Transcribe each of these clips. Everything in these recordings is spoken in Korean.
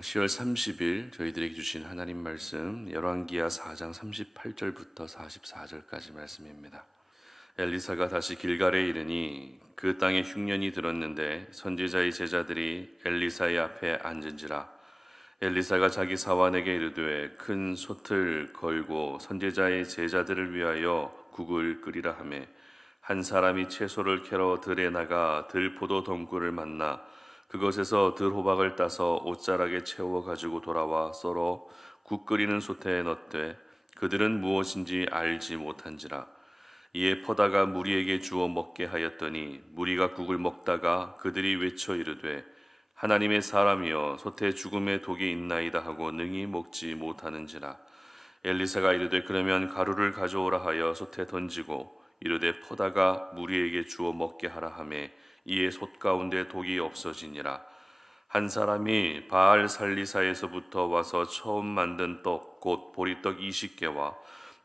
10월 30일 저희들에게 주신 하나님 말씀 열왕기하 4장 38절부터 44절까지 말씀입니다. 엘리사가 다시 길갈에 이르니 그 땅에 흉년이 들었는데 선지자의 제자들이 엘리사의 앞에 앉은지라. 엘리사가 자기 사환에게 이르되 큰 솥을 걸고 선지자의 제자들을 위하여 국을 끓이라 하매 한 사람이 채소를 캐러 들에 나가 들포도 덩굴을 만나 그것에서 들호박을 따서 옷자락에 채워 가지고 돌아와 썰어 국 끓이는 솥에 넣되 그들은 무엇인지 알지 못한지라. 이에 퍼다가 무리에게 주어 먹게 하였더니 무리가 국을 먹다가 그들이 외쳐 이르되 하나님의 사람이여 솥에 죽음의 독이 있나이다 하고 능히 먹지 못하는지라. 엘리사가 이르되 그러면 가루를 가져오라 하여 솥에 던지고 이르되 퍼다가 무리에게 주어 먹게 하라 하매 이에 솥 가운데 독이 없어지니라. 한 사람이 바알 살리사에서부터 와서 처음 만든 떡 곧 보리떡 20개와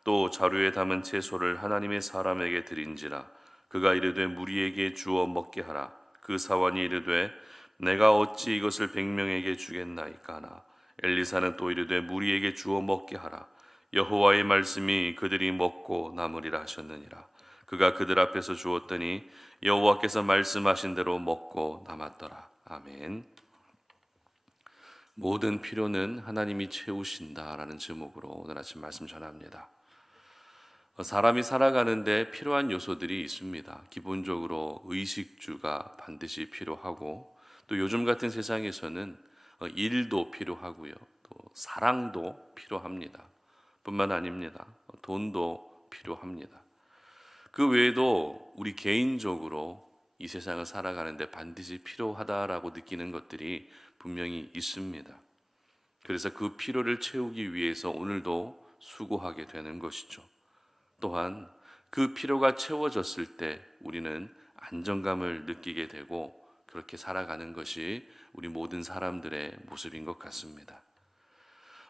또 자루에 담은 채소를 하나님의 사람에게 드린지라. 그가 이르되 무리에게 주어 먹게 하라. 그 사환이 이르되 내가 어찌 이것을 100명에게 주겠나이까나. 엘리사는 또 이르되 무리에게 주어 먹게 하라. 여호와의 말씀이 그들이 먹고 남으리라 하셨느니라. 그가 그들 앞에서 주었더니 여호와께서 말씀하신 대로 먹고 남았더라. 아멘. 모든 필요는 하나님이 채우신다라는 제목으로 오늘 아침 말씀 전합니다. 사람이 살아가는데 필요한 요소들이 있습니다. 기본적으로 의식주가 반드시 필요하고 또 요즘 같은 세상에서는 일도 필요하고요. 또 사랑도 필요합니다. 뿐만 아닙니다. 돈도 필요합니다. 그 외에도 우리 개인적으로 이 세상을 살아가는데 반드시 필요하다라고 느끼는 것들이 분명히 있습니다. 그래서 그 필요를 채우기 위해서 오늘도 수고하게 되는 것이죠. 또한 그 필요가 채워졌을 때 우리는 안정감을 느끼게 되고 그렇게 살아가는 것이 우리 모든 사람들의 모습인 것 같습니다.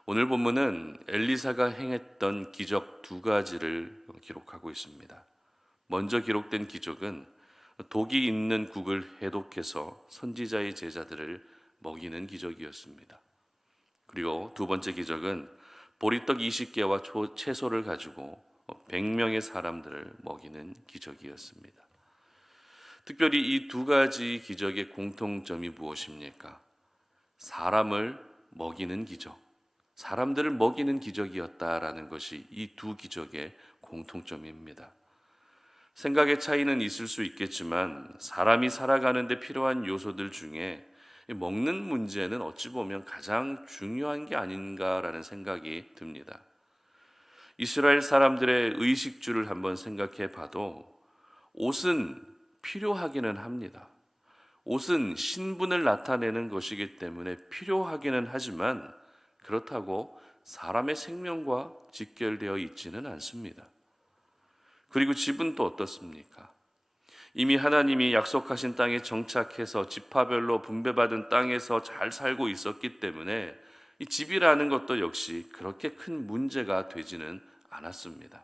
오늘 본문은 엘리사가 행했던 기적 두 가지를 기록하고 있습니다. 먼저 기록된 기적은 독이 있는 국을 해독해서 선지자의 제자들을 먹이는 기적이었습니다. 그리고 두 번째 기적은 보리떡 20개와 채소를 가지고 100명의 사람들을 먹이는 기적이었습니다. 특별히 이 두 가지 기적의 공통점이 무엇입니까? 사람을 먹이는 기적, 사람들을 먹이는 기적이었다라는 것이 이 두 기적의 공통점입니다. 생각의 차이는 있을 수 있겠지만 사람이 살아가는 데 필요한 요소들 중에 먹는 문제는 어찌 보면 가장 중요한 게 아닌가라는 생각이 듭니다. 이스라엘 사람들의 의식주를 한번 생각해 봐도 옷은 필요하기는 합니다. 옷은 신분을 나타내는 것이기 때문에 필요하기는 하지만 그렇다고 사람의 생명과 직결되어 있지는 않습니다. 그리고 집은 또 어떻습니까? 이미 하나님이 약속하신 땅에 정착해서 지파별로 분배받은 땅에서 잘 살고 있었기 때문에 이 집이라는 것도 역시 그렇게 큰 문제가 되지는 않았습니다.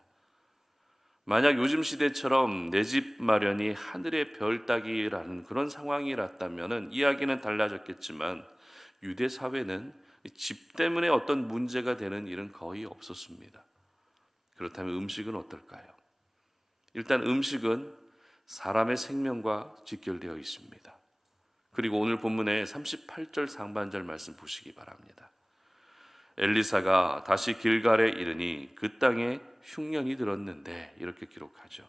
만약 요즘 시대처럼 내 집 마련이 하늘의 별 따기라는 그런 상황이었다면 이야기는 달라졌겠지만 유대 사회는 집 때문에 어떤 문제가 되는 일은 거의 없었습니다. 그렇다면 음식은 어떨까요? 일단 음식은 사람의 생명과 직결되어 있습니다. 그리고 오늘 본문의 38절 상반절 말씀 보시기 바랍니다. 엘리사가 다시 길갈에 이르니 그 땅에 흉년이 들었는데 이렇게 기록하죠.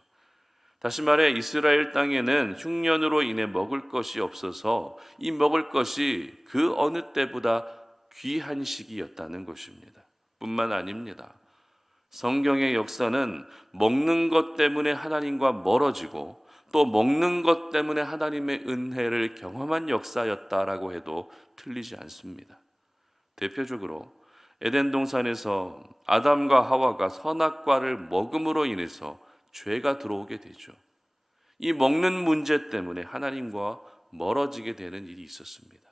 다시 말해 이스라엘 땅에는 흉년으로 인해 먹을 것이 없어서 이 먹을 것이 그 어느 때보다 귀한 시기였다는 것입니다. 뿐만 아닙니다. 성경의 역사는 먹는 것 때문에 하나님과 멀어지고 또 먹는 것 때문에 하나님의 은혜를 경험한 역사였다라고 해도 틀리지 않습니다. 대표적으로 에덴 동산에서 아담과 하와가 선악과를 먹음으로 인해서 죄가 들어오게 되죠. 이 먹는 문제 때문에 하나님과 멀어지게 되는 일이 있었습니다.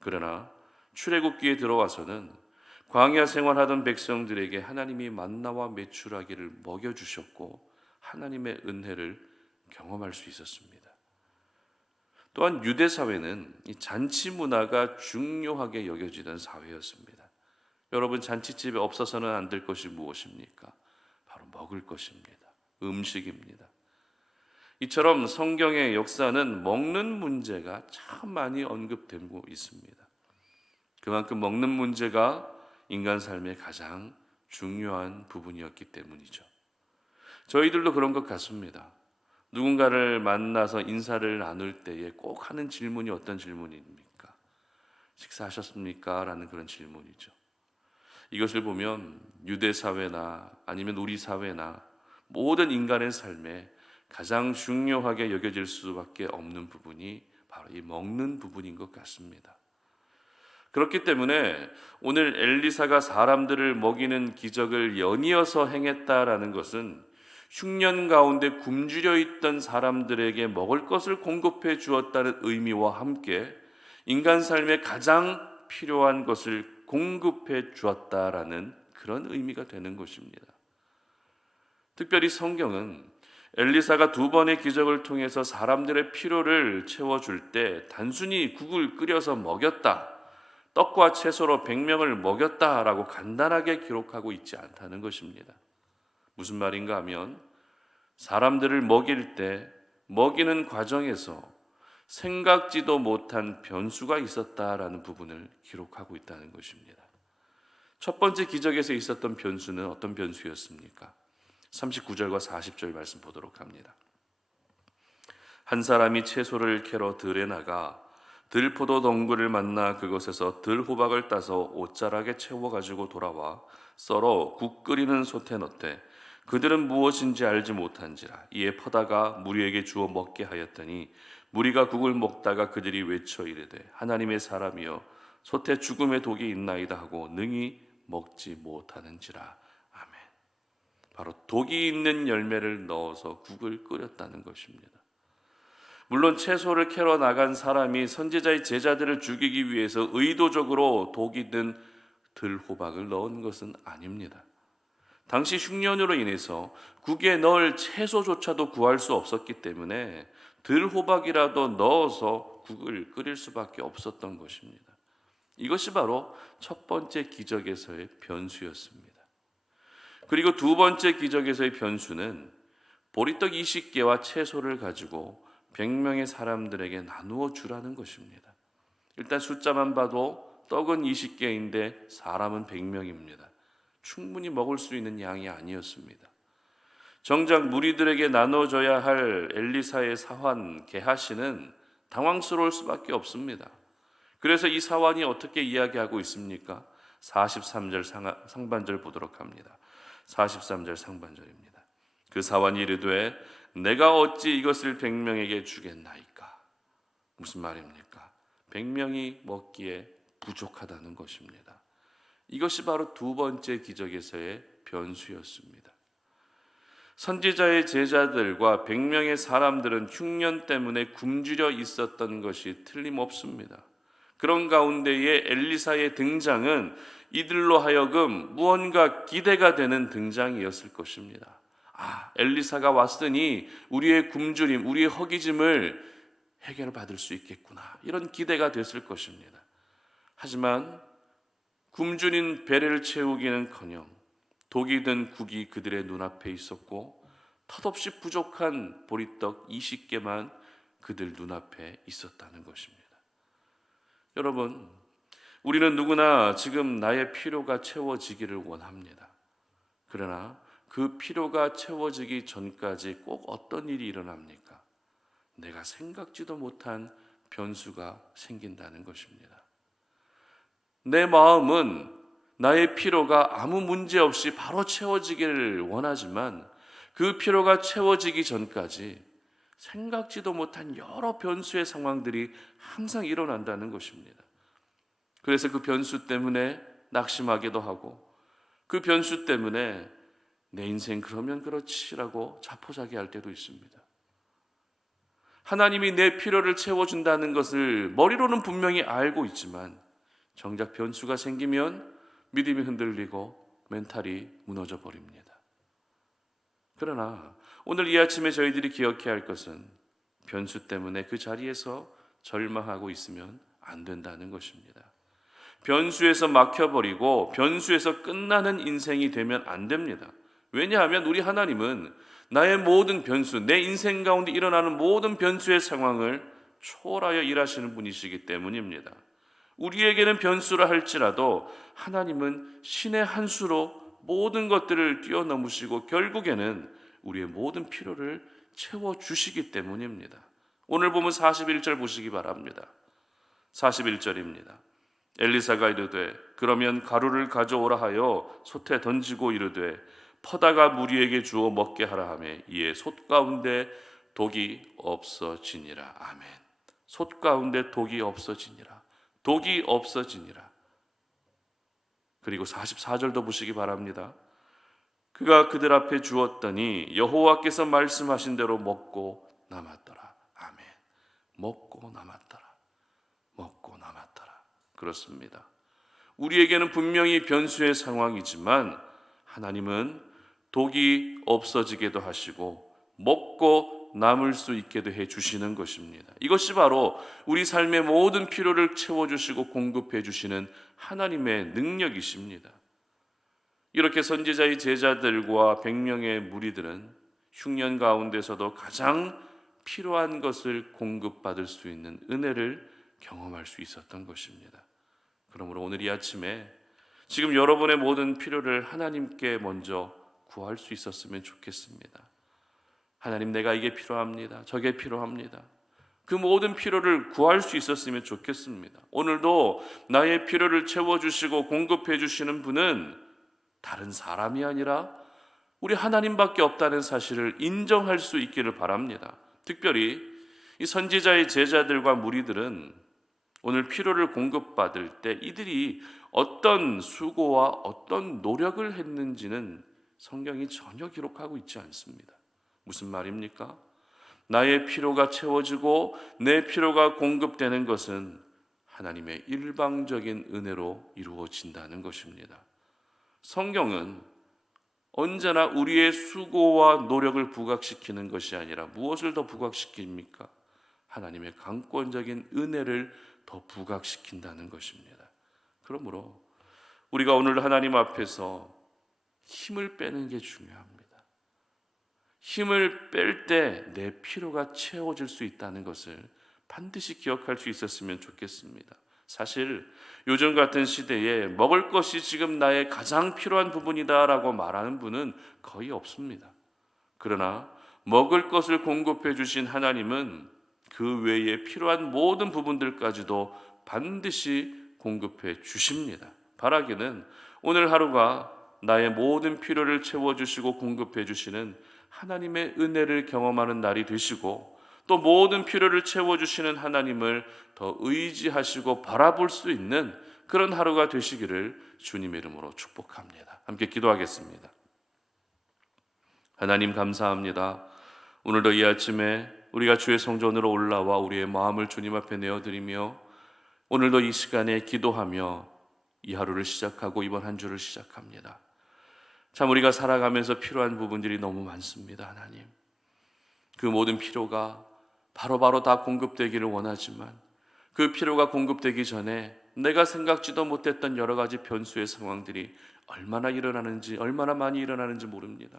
그러나 출애굽기에 들어와서는 광야 생활하던 백성들에게 하나님이 만나와 메추라기를 먹여주셨고 하나님의 은혜를 경험할 수 있었습니다. 또한 유대 사회는 이 잔치 문화가 중요하게 여겨지던 사회였습니다. 여러분, 잔치집에 없어서는 안 될 것이 무엇입니까? 바로 먹을 것입니다. 음식입니다. 이처럼 성경의 역사는 먹는 문제가 참 많이 언급되고 있습니다. 그만큼 먹는 문제가 인간 삶의 가장 중요한 부분이었기 때문이죠. 저희들도 그런 것 같습니다. 누군가를 만나서 인사를 나눌 때에 꼭 하는 질문이 어떤 질문입니까? 식사하셨습니까? 라는 그런 질문이죠. 이것을 보면 유대 사회나 아니면 우리 사회나 모든 인간의 삶에 가장 중요하게 여겨질 수밖에 없는 부분이 바로 이 먹는 부분인 것 같습니다. 그렇기 때문에 오늘 엘리사가 사람들을 먹이는 기적을 연이어서 행했다라는 것은 흉년 가운데 굶주려 있던 사람들에게 먹을 것을 공급해 주었다는 의미와 함께 인간 삶에 가장 필요한 것을 공급해 주었다라는 그런 의미가 되는 것입니다. 특별히 성경은 엘리사가 두 번의 기적을 통해서 사람들의 필요를 채워줄 때 단순히 국을 끓여서 먹였다, 떡과 채소로 100명을 먹였다라고 간단하게 기록하고 있지 않다는 것입니다. 무슨 말인가 하면 사람들을 먹일 때 먹이는 과정에서 생각지도 못한 변수가 있었다라는 부분을 기록하고 있다는 것입니다. 첫 번째 기적에서 있었던 변수는 어떤 변수였습니까? 39절과 40절 말씀 보도록 합니다. 한 사람이 채소를 캐러 들에 나가 들포도 덩굴을 만나 그곳에서 들호박을 따서 옷자락에 채워가지고 돌아와 썰어 국 끓이는 솥에 넣되 그들은 무엇인지 알지 못한지라. 이에 퍼다가 무리에게 주어 먹게 하였더니 무리가 국을 먹다가 그들이 외쳐 이르되 하나님의 사람이여 솥에 죽음의 독이 있나이다 하고 능히 먹지 못하는지라. 아멘. 바로 독이 있는 열매를 넣어서 국을 끓였다는 것입니다. 물론 채소를 캐러 나간 사람이 선지자의 제자들을 죽이기 위해서 의도적으로 독이 든 들호박을 넣은 것은 아닙니다. 당시 흉년으로 인해서 국에 넣을 채소조차도 구할 수 없었기 때문에 들호박이라도 넣어서 국을 끓일 수밖에 없었던 것입니다. 이것이 바로 첫 번째 기적에서의 변수였습니다. 그리고 두 번째 기적에서의 변수는 보리떡 20개와 채소를 가지고 100명의 사람들에게 나누어 주라는 것입니다. 일단 숫자만 봐도 떡은 20개인데 사람은 100명입니다. 충분히 먹을 수 있는 양이 아니었습니다. 정작 무리들에게 나눠줘야 할 엘리사의 사환 게하시는 당황스러울 수밖에 없습니다. 그래서 이 사환이 어떻게 이야기하고 있습니까? 43절 상반절 보도록 합니다. 43절 상반절입니다. 그 사환이 이르되 내가 어찌 이것을 100명에게 주겠나이까? 무슨 말입니까? 100명이 먹기에 부족하다는 것입니다. 이것이 바로 두 번째 기적에서의 변수였습니다. 선지자의 제자들과 100명의 사람들은 흉년 때문에 굶주려 있었던 것이 틀림없습니다. 그런 가운데에 엘리사의 등장은 이들로 하여금 무언가 기대가 되는 등장이었을 것입니다. 엘리사가 왔으니 우리의 굶주림, 우리의 허기짐을 해결받을 수 있겠구나. 이런 기대가 됐을 것입니다. 하지만 굶주린 배를 채우기는커녕 독이 든 국이 그들의 눈앞에 있었고 턱없이 부족한 보리떡 20개만 그들 눈앞에 있었다는 것입니다. 여러분, 우리는 누구나 지금 나의 필요가 채워지기를 원합니다. 그러나 그 필요가 채워지기 전까지 꼭 어떤 일이 일어납니까? 내가 생각지도 못한 변수가 생긴다는 것입니다. 내 마음은 나의 필요가 아무 문제 없이 바로 채워지기를 원하지만 그 필요가 채워지기 전까지 생각지도 못한 여러 변수의 상황들이 항상 일어난다는 것입니다. 그래서 그 변수 때문에 낙심하기도 하고 그 변수 때문에 내 인생 그러면 그렇지라고 자포자기할 때도 있습니다. 하나님이 내 필요를 채워준다는 것을 머리로는 분명히 알고 있지만 정작 변수가 생기면 믿음이 흔들리고 멘탈이 무너져 버립니다. 그러나 오늘 이 아침에 저희들이 기억해야 할 것은 변수 때문에 그 자리에서 절망하고 있으면 안 된다는 것입니다. 변수에서 막혀버리고 변수에서 끝나는 인생이 되면 안 됩니다. 왜냐하면 우리 하나님은 나의 모든 변수, 내 인생 가운데 일어나는 모든 변수의 상황을 초월하여 일하시는 분이시기 때문입니다. 우리에게는 변수라 할지라도 하나님은 신의 한 수로 모든 것들을 뛰어넘으시고 결국에는 우리의 모든 필요를 채워주시기 때문입니다. 오늘 보면 41절 보시기 바랍니다. 41절입니다. 엘리사가 이르되 그러면 가루를 가져오라 하여 솥에 던지고 이르되 퍼다가 무리에게 주어 먹게 하라 하매 이에 솥 가운데 독이 없어지니라. 아멘. 솥 가운데 독이 없어지니라. 독이 없어지니라. 그리고 44절도 보시기 바랍니다. 그가 그들 앞에 주었더니 여호와께서 말씀하신 대로 먹고 남았더라. 아멘. 먹고 남았더라. 먹고 남았더라. 그렇습니다. 우리에게는 분명히 변수의 상황이지만 하나님은 독이 없어지게도 하시고 먹고 남을 수 있게도 해주시는 것입니다. 이것이 바로 우리 삶의 모든 필요를 채워주시고 공급해 주시는 하나님의 능력이십니다. 이렇게 선지자의 제자들과 100명의 무리들은 흉년 가운데서도 가장 필요한 것을 공급받을 수 있는 은혜를 경험할 수 있었던 것입니다. 그러므로 오늘 이 아침에 지금 여러분의 모든 필요를 하나님께 먼저 구할 수 있었으면 좋겠습니다. 하나님, 내가 이게 필요합니다. 저게 필요합니다. 그 모든 필요를 구할 수 있었으면 좋겠습니다. 오늘도 나의 필요를 채워주시고 공급해 주시는 분은 다른 사람이 아니라 우리 하나님밖에 없다는 사실을 인정할 수 있기를 바랍니다. 특별히 이 선지자의 제자들과 무리들은 오늘 필요를 공급받을 때 이들이 어떤 수고와 어떤 노력을 했는지는 성경이 전혀 기록하고 있지 않습니다. 무슨 말입니까? 나의 필요가 채워지고 내 필요가 공급되는 것은 하나님의 일방적인 은혜로 이루어진다는 것입니다. 성경은 언제나 우리의 수고와 노력을 부각시키는 것이 아니라 무엇을 더 부각시킵니까? 하나님의 강권적인 은혜를 더 부각시킨다는 것입니다. 그러므로 우리가 오늘 하나님 앞에서 힘을 빼는 게 중요합니다. 힘을 뺄 때 내 필요가 채워질 수 있다는 것을 반드시 기억할 수 있었으면 좋겠습니다. 사실 요즘 같은 시대에 먹을 것이 지금 나의 가장 필요한 부분이다라고 말하는 분은 거의 없습니다. 그러나 먹을 것을 공급해 주신 하나님은 그 외에 필요한 모든 부분들까지도 반드시 공급해 주십니다. 바라기는 오늘 하루가 나의 모든 필요를 채워주시고 공급해 주시는 하나님의 은혜를 경험하는 날이 되시고 또 모든 필요를 채워주시는 하나님을 더 의지하시고 바라볼 수 있는 그런 하루가 되시기를 주님의 이름으로 축복합니다. 함께 기도하겠습니다. 하나님 감사합니다. 오늘도 이 아침에 우리가 주의 성전으로 올라와 우리의 마음을 주님 앞에 내어드리며 오늘도 이 시간에 기도하며 이 하루를 시작하고 이번 한 주를 시작합니다. 참 우리가 살아가면서 필요한 부분들이 너무 많습니다. 하나님, 그 모든 필요가 바로바로 다 공급되기를 원하지만 그 필요가 공급되기 전에 내가 생각지도 못했던 여러 가지 변수의 상황들이 얼마나 일어나는지, 얼마나 많이 일어나는지 모릅니다.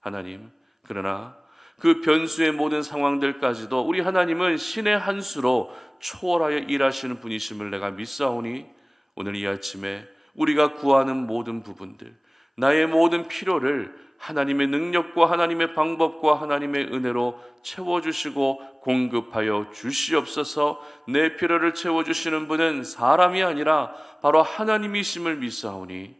하나님, 그러나 그 변수의 모든 상황들까지도 우리 하나님은 신의 한 수로 초월하여 일하시는 분이심을 내가 믿사오니 오늘 이 아침에 우리가 구하는 모든 부분들, 나의 모든 필요를 하나님의 능력과 하나님의 방법과 하나님의 은혜로 채워주시고 공급하여 주시옵소서. 내 필요를 채워주시는 분은 사람이 아니라 바로 하나님이심을 믿사오니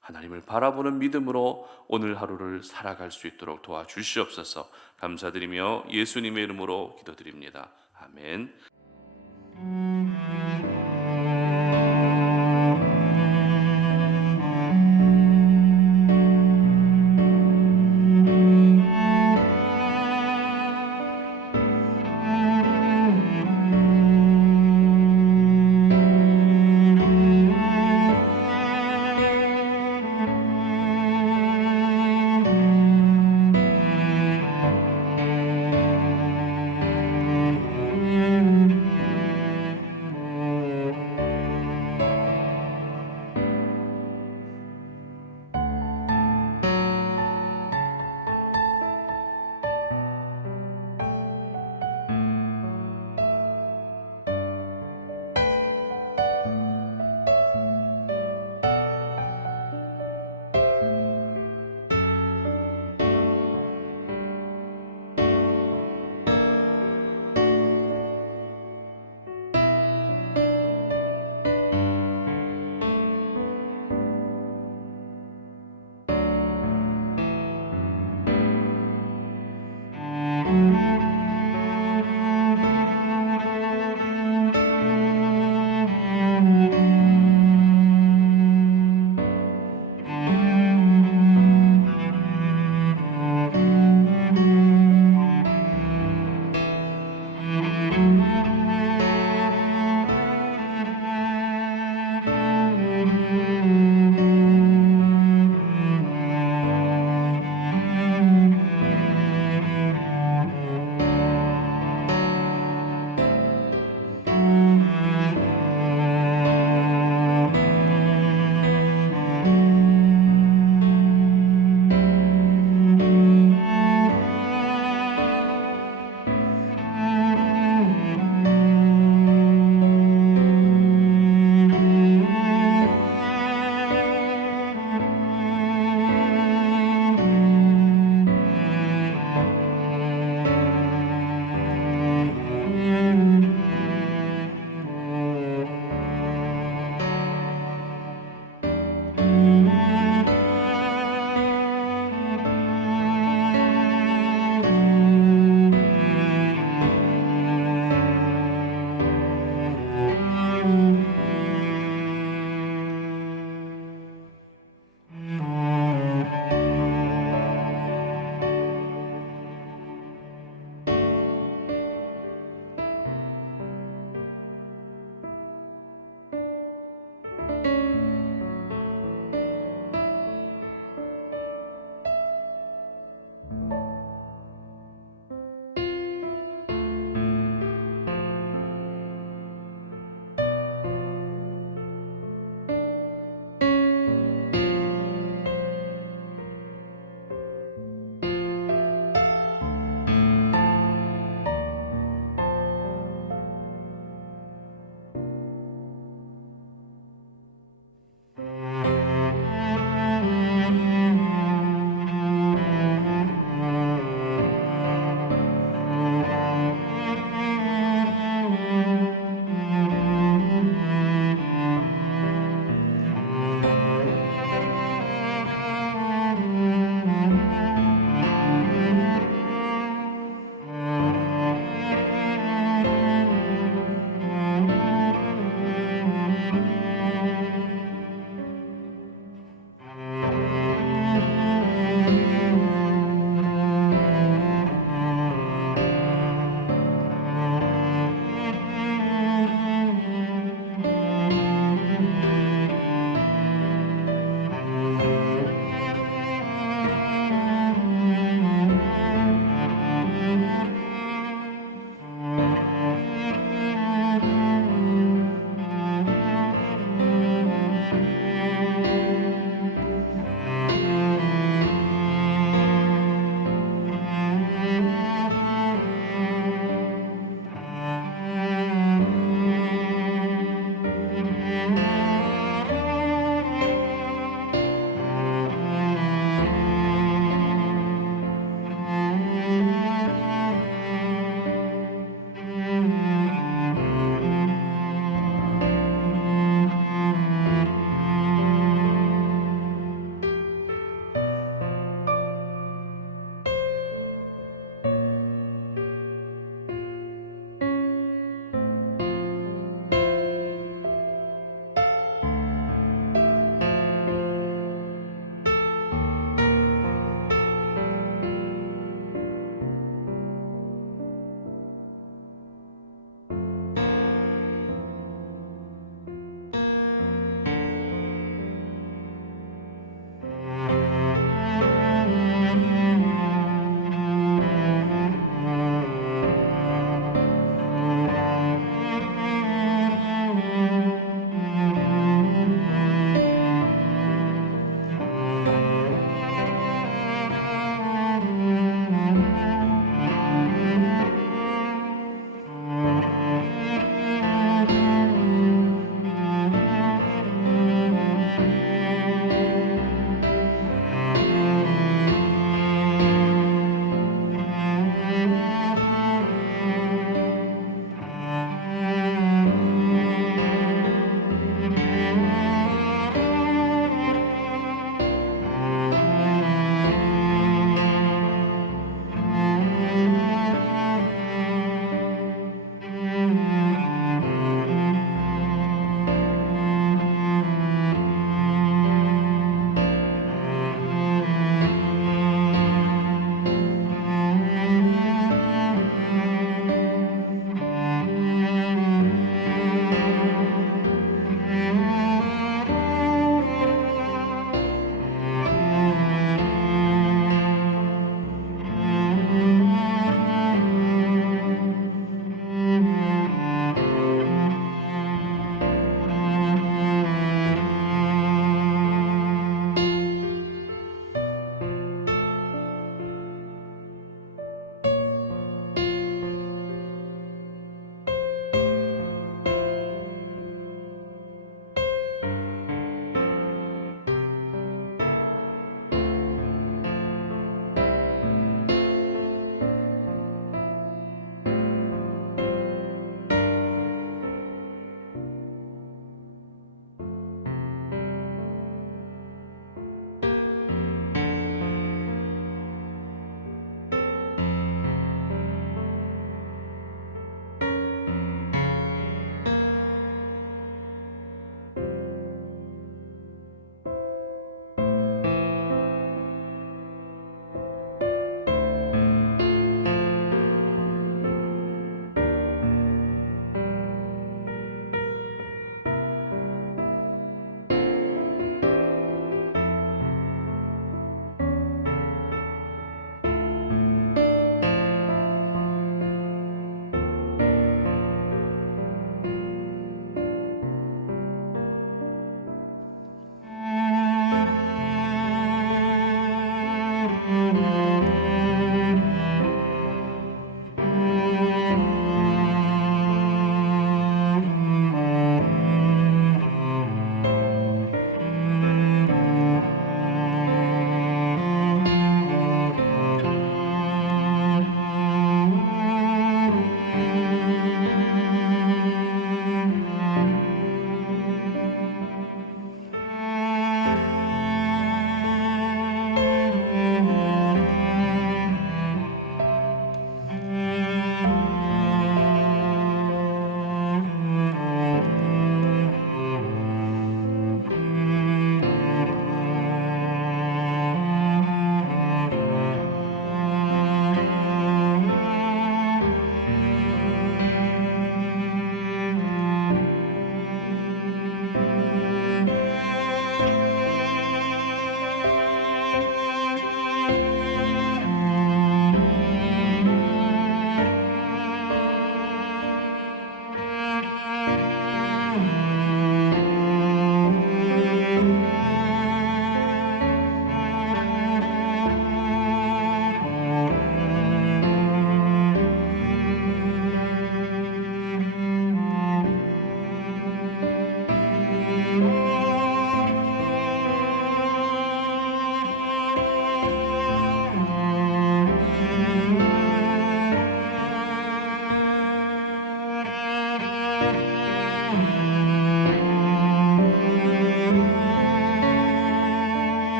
하나님을 바라보는 믿음으로 오늘 하루를 살아갈 수 있도록 도와주시옵소서. 감사드리며 예수님의 이름으로 기도드립니다. 아멘.